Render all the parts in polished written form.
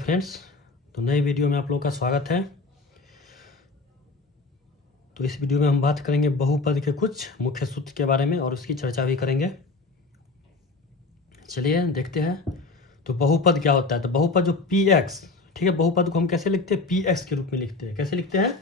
Friends, तो नई video में आप लोग का स्वागत है। तो इस वीडियो में हम बात करेंगे बहुपद के कुछ मुख्य सूत्र के बारे में और उसकी चर्चा भी करेंगे। चलिए देखते हैं। तो बहुपद क्या होता है? तो बहुपद जो px, ठीक है, बहुपद को हम कैसे लिखते हैं? px के रूप में लिखते हैं। कैसे लिखते हैं?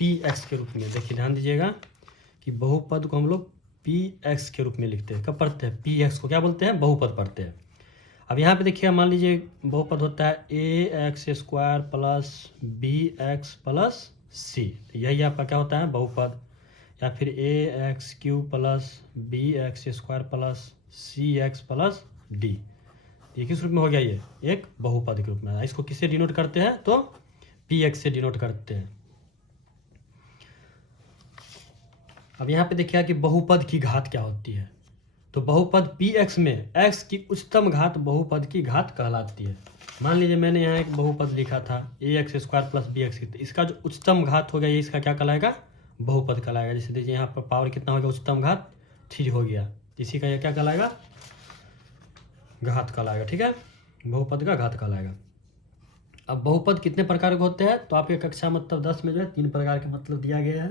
px के रूप में। देखिए ध्यान दीजिएगा कि बहुपद को हम लोग px के रूप में लिखते हैं। कब पढ़ते हैं? px को क्या बोलते हैं? बहुपद पढ़ते हैं। अब यहाँ पे देखिए, मान लीजिए बहुपद होता है ax² plus bx plus c। तो यही आपका क्या होता है? बहुपद। या फिर ax³ plus bx² plus cx plus d। ये किस रूप में हो गया? ये एक बहुपद के रूप में। इसको किससे डिनोट करते हैं? तो px से डिनोट करते हैं। अब यहाँ पे देखिए कि बहुपद की घात क्या होती है। तो बहुपद px में x की उच्चतम घात बहुपद की घात कहलाती है। मान लीजिए मैंने यहाँ एक बहुपद लिखा था ax² प्लस bx। तो इसका जो उच्चतम घात हो गया, ये इसका क्या कहलाएगा? बहुपद कहलाएगा। जैसे देखिए यहाँ पर पावर कितना हो गया? उच्चतम घात 3 हो गया। इसी का यह क्या कहलाएगा? घात कहलाएगा। ठीक है, बहुपद का घात कहलाएगा। अब बहुपद कितने प्रकार के होते हैं? तो आपके कक्षा मतलब 10 में जो है 3 प्रकार के मतलब दिया गया है।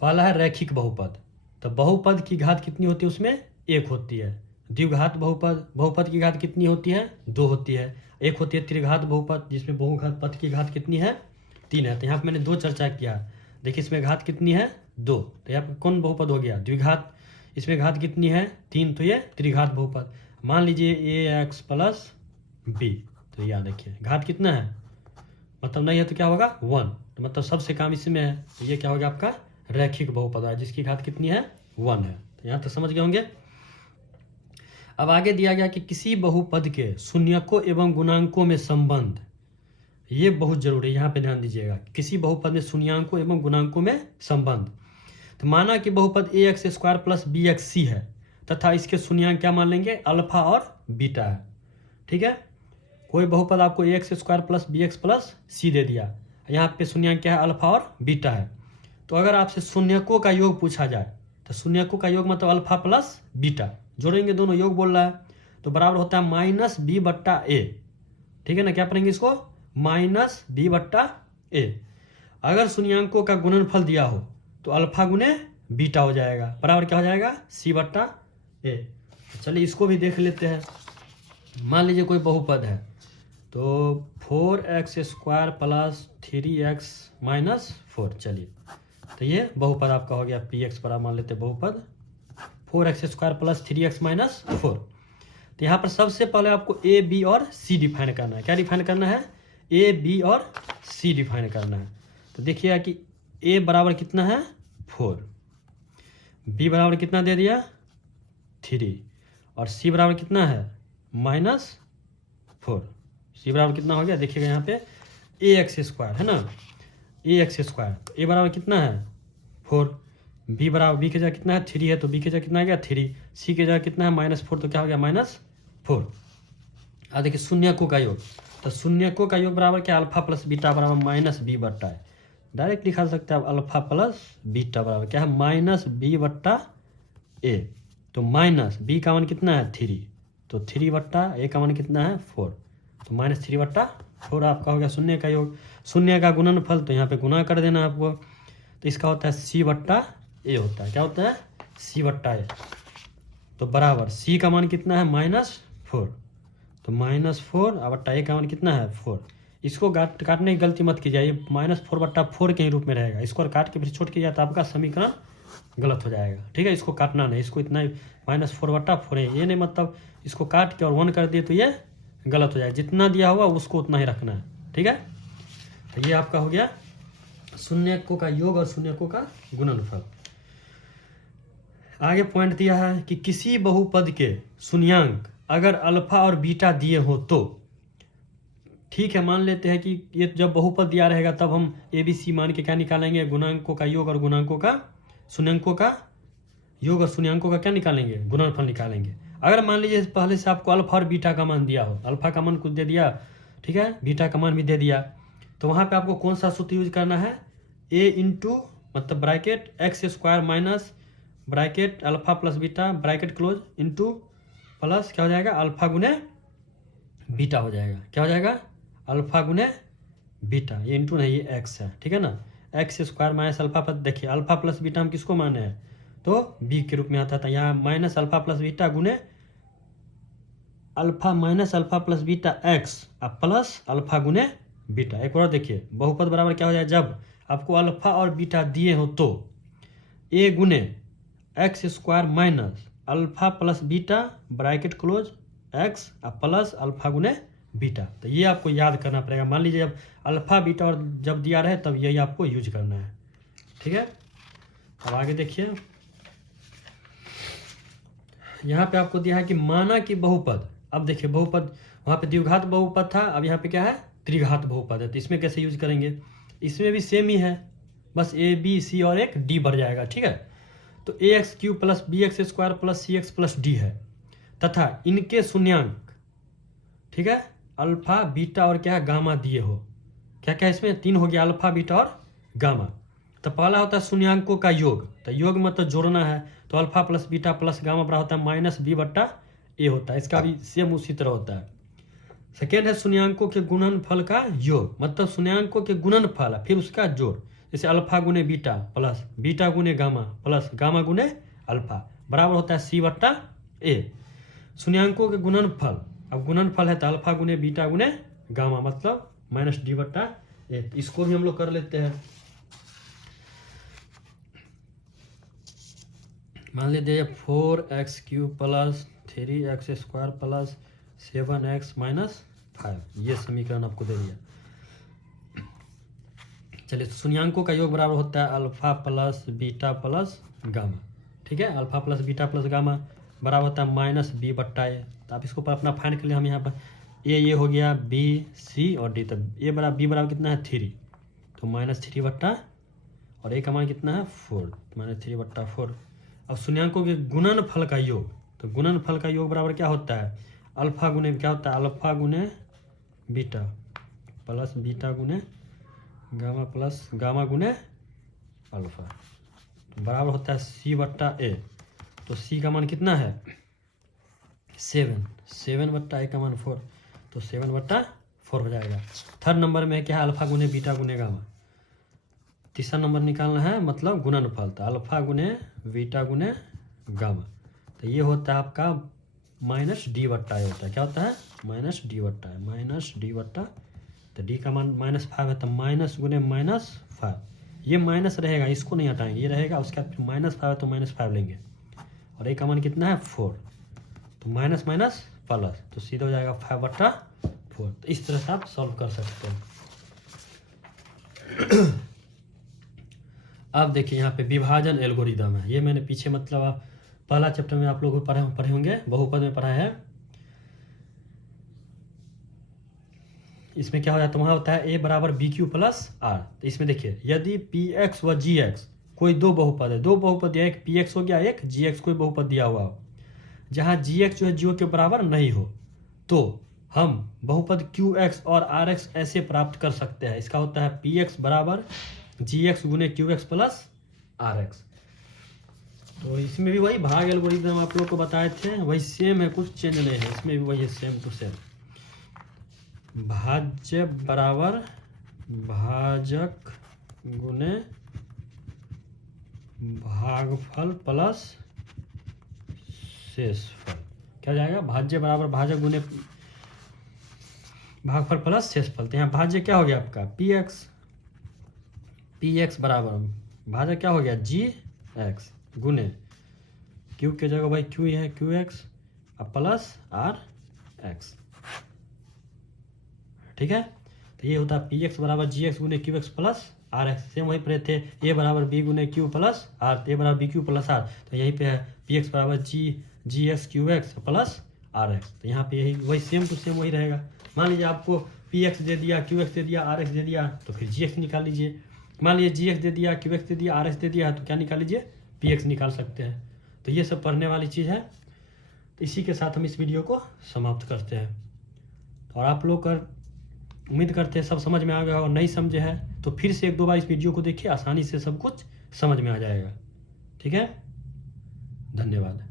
पहला है रैखिक बहुपद। तो बहुपद की घात कितनी होती है? उसमें 1 होती है। द्विघात बहुपद, बहुपद की घात कितनी होती है? 2 होती है। एक होती है त्रिघात बहुपद, जिसमें बहुघात पद की घात कितनी है? 3 है। तो यहाँ पर मैंने 2 चर्चा किया। देखिए इसमें घात कितनी है? 2। तो यहाँ पर कौन बहुपद हो गया? द्विघात। इसमें घात कितनी है? 3। तो ये त्रिघात बहुपद। मान लीजिए ax प्लस b। तो याद रखिए घात कितना है? मतलब नहीं है तो क्या होगा? 1। तो मतलब सबसे काम इसमें है। तो ये क्या हो गया आपका? रैखिक बहुपद है, जिसकी घात कितनी है? 1 है। तो यहाँ तक समझ गए होंगे। अब आगे दिया गया कि किसी बहुपद के शून्यकों एवं गुणांकों में संबंध। ये बहुत जरूरी है, यहाँ पे ध्यान दीजिएगा। किसी बहुपद में शून्याकों एवं गुणांकों में संबंध। तो माना कि बहुपद ax² प्लस bxc है तथा इसके शून्यांक क्या मान लेंगे? अल्फा और बीटा है। ठीक है, कोई बहुपद आपको ax² plus bx plus c दे दिया। यहाँ पे शून्यांक क्या है? अल्फा और बीटा है। तो अगर आपसे शून्यकों का योग पूछा जाए तो शून्यकों का योग मतलब अल्फा प्लस बीटा, जोड़ेंगे दोनों, योग बोल रहा है, तो बराबर होता है -b/a। ठीक है ना? क्या पढ़ेंगे इसको? -b/a। अगर शून्यांकों का गुणनफल दिया हो तो अल्फा गुने बीटा हो जाएगा, बराबर क्या हो जाएगा? c/a। चलिए इसको भी देख लेते हैं। मान लीजिए कोई बहुपद है, तो 4x² प्लस 3x माइनस 4। चलिए तो ये बहुपद आपका हो गया px बराबर मान लेते हैं बहुपद 4x² प्लस 3x माइनस 4। तो यहाँ पर सबसे पहले आपको a, b और c डिफाइन करना है। क्या डिफाइन करना है? a, b और c डिफाइन करना है। तो देखिएगा कि a बराबर कितना है? 4, b बराबर कितना दे दिया? 3, और c बराबर कितना है? -4। c बराबर कितना हो गया? देखिएगा यहाँ पे ax² है ना, ax²। तो a बराबर कितना है? 4। b बराबर, b की जगह कितना है? 3 है, तो b की जगह कितना आ गया? 3। c की जगह कितना है? -4। तो क्या हो गया? -4। अब देखिए शून्यकों का योग। तो शून्यकों का योग बराबर क्या? अल्फा प्लस बीटा बराबर -b/a। डायरेक्ट लिखा सकते हैं आप, अल्फा प्लस बीटा बराबर क्या है? -b/a। तो माइनस b का मान कितना है? 3। तो 3/a का मान कितना है? 4। तो -3/4 आपका हो गया शून्य का योग। शून्य का गुणनफल, तो यहाँ पे गुना कर देना है आपको। तो इसका होता है c/a होता है। क्या होता है? c/a। तो बराबर c का मान कितना है? -4। तो -4 और a का मान कितना है? 4। इसको काटने की गलती मत कीजिए, ये -4/4 के ही रूप में रहेगा। इसको काट के फिर छोड़ कीजिए तो आपका समीकरण गलत हो जाएगा। ठीक है, इसको काटना नहीं, इसको इतना ही -4/4 है, ये नहीं मतलब इसको काट के और 1 कर दिए तो ये गलत हो जाएगा। जितना दिया हुआ उसको उतना ही रखना है। ठीक है, तो ये आपका हो गया शून्यकों का योग और शून्यकों का गुणनफल। आगे पॉइंट दिया है कि किसी बहुपद के शून्यांक अगर अल्फा और बीटा दिए हो तो। ठीक है, मान लेते हैं कि ये जब बहुपद दिया रहेगा तब हम ABC मान के क्या निकालेंगे? गुणांकों का योग और गुणांकों का, शून्यांकों का योग और शून्यांकों का क्या निकालेंगे? गुणनफल निकालेंगे। अगर मान लीजिए पहले से आपको अल्फा और बीटा का मान दिया हो, अल्फा का मान कुछ दे दिया, ठीक है, बीटा का मान भी दे दिया, तो वहाँ पे आपको कौन सा सूत्र यूज करना है? a इंटू मतलब bracket x² minus bracket alpha plus beta bracket close into plus क्या हो जाएगा? अल्फा गुने बीटा हो जाएगा। क्या हो जाएगा? अल्फा गुने बीटा, ये इंटू नहीं, ये एक्स है, ठीक है ना। X square minus alpha plus, देखिए अल्फा प्लस बीटा हम किसको माने हैं? तो बी के रूप में आता था। यहाँ माइनस अल्फा प्लस बीटा गुने alpha minus alpha plus beta x अब प्लस अल्फा गुने बीटा। एक और देखिए, बहुपद बराबर क्या हो जाए? जब आपको अल्फा और बीटा दिए हो तो ए गुने x square minus alpha plus beta bracket close x plus alpha गुने बीटा। तो ये आपको याद करना पड़ेगा। मान लीजिए जब अल्फा बीटा और जब दिया रहे तब यही आपको यूज करना है, ठीक है। अब आगे देखिए, यहाँ पे आपको दिया है कि माना कि बहुपद, अब देखिए बहुपद, वहाँ पे द्विघात बहुपद था, अब यहाँ पे क्या है? त्रिघात बहुपद है। तो इसमें कैसे यूज करेंगे? इसमें भी सेम ही है, बस ए बी सी और एक डी बढ़ जाएगा, ठीक है। तो A X cube plus B X square plus C X plus D है, तथा इनके शून्यांक, ठीक है, अल्फा बीटा और क्या है? गामा दिए हो। क्या क्या इसमें? 3 हो गया, अल्फा बीटा और गामा। तो पहला होता है शून्यांकों का योग, तो योग मतलब जोड़ना है, तो alpha plus beta plus gamma बराबर होता है माइनस बी बट्टा ए होता है। इसका भी सेम उसी तरह होता है। सेकेंड है शून्यांकों के गुणनफल का योग, मतलब शून्यांकों के गुणनफल है फिर उसका जोड़। जैसे अल्फा गुने बीटा प्लस बीटा गुने गामा प्लस गामा गुने अल्फा बराबर होता है सी बट्टा ए। शून्यांकों के गुणनफल, अब गुणनफल है तो अल्फा गुने बीटा गुने गामा मतलब माइनस डी बट्टा ए। इसको भी हम लोग कर लेते हैं। मान लीजिए 4x³ plus 3x square plus 7x minus 5, ये समीकरण आपको दे दिया। चलिए, शून्यांकों का योग बराबर होता है alpha plus beta plus gamma, ठीक है। Alpha plus beta plus gamma बराबर होता है माइनस बी बट्टा ए। तो आप इसको अपना फाइंड कर लिए, हम यहाँ पर ये हो गया बी सी और डी। तब ए बराबर बी बराबर कितना है? 3, तो माइनस 3 बट्टा और ए का मान कितना है? 4, माइनस 3 बट्टा 4। अब शून्यांकों के गुणनफल का योग, तो गुणनफल का योग बराबर क्या होता है? अल्फा गुने क्या होता है? अल्फा गुने बीटा प्लस बीटा गुने गामा प्लस गामा गुने अल्फा, तो बराबर होता है सी बट्टा ए। तो सी का मान कितना है? 7 बट्टा ए का मान 4, तो 7 बट्टा 4 हो जाएगा। थर्ड नंबर में क्या है? अल्फा गुने बीटा गुने गामा। तीसरा नंबर निकालना है मतलब गुणनफल, तो अल्फा गुने बीटा गुने गामा, तो ये होता है आपका माइनस डी बट्टा ए होता है। क्या होता है? माइनस डी बट्टा है, माइनस डी बट्टा, तो डी का मान -5 है, तो माइनस गुने -5, ये माइनस रहेगा, इसको नहीं हटाएंगे, ये रहेगा, उसके बाद -5 है तो -5 लेंगे, और ए का मान कितना है? 4, तो माइनस माइनस प्लस, तो सीधा हो जाएगा 5 बट्टा 4। तो इस तरह से आप सॉल्व कर सकते हैं। अब देखिए यहाँ पे विभाजन एल्गोरिदम है, ये मैंने पीछे मतलब पहला चैप्टर में आप लोग पढ़े होंगे, बहुपद में पढ़ा है। इसमें क्या हो जाता है? वहाँ होता है a बराबर BQ प्लस R। तो इसमें देखिए, यदि PX व GX कोई दो बहुपद है, दो बहुपद दिया, एक PX हो गया, एक GX कोई बहुपद दिया हुआ हो, जहाँ GX जो है 0 के बराबर नहीं हो, तो हम बहुपद QX और RX ऐसे प्राप्त कर सकते हैं। इसका होता है PX बराबर GX गुने QX प्लस RX। तो इसमें भी वही भाग एल्गोरिथम आप लोग को बताए थे, वही सेम है, कुछ चेंज नहीं है, इसमें भी वही सेम टू सेम। भाज्य बराबर भाजक गुने भागफल प्लस शेषफल। क्या हो जाएगा? भाज्य बराबर भाजक गुने भागफल प्लस शेषफल। तो यहाँ भाज्य क्या हो गया आपका? PX बराबर भाजक क्या हो गया? GX गुने Q के जगह भाई Q है QX अब प्लस RX, ठीक है। तो ये होता है PX बराबर GX गुने QX प्लस RX। सेम वही पढ़े थे, A बराबर B गुने Q प्लस R, A बराबर BQ प्लस R। तो यहीं पे है PX बराबर GX QX प्लस RX। तो यहाँ पे यही वही सेम टू सेम वही रहेगा। मान लीजिए आपको PX दे दिया, QX दे दिया, RX दे दिया, तो फिर GX निकाल लीजिए। मान लीजिए GX दे दिया, QX दे दिया, RX दे दिया, तो क्या निकाल लीजिए? PX निकाल सकते हैं। तो ये सब पढ़ने वाली चीज़ है। तो इसी के साथ हम इस वीडियो को समाप्त करते हैं। और आप लोग का उम्मीद करते हैं सब समझ में आ गया, और नहीं समझे हैं तो फिर से 1-2 बार इस वीडियो को देखिए, आसानी से सब कुछ समझ में आ जाएगा, ठीक है। धन्यवाद।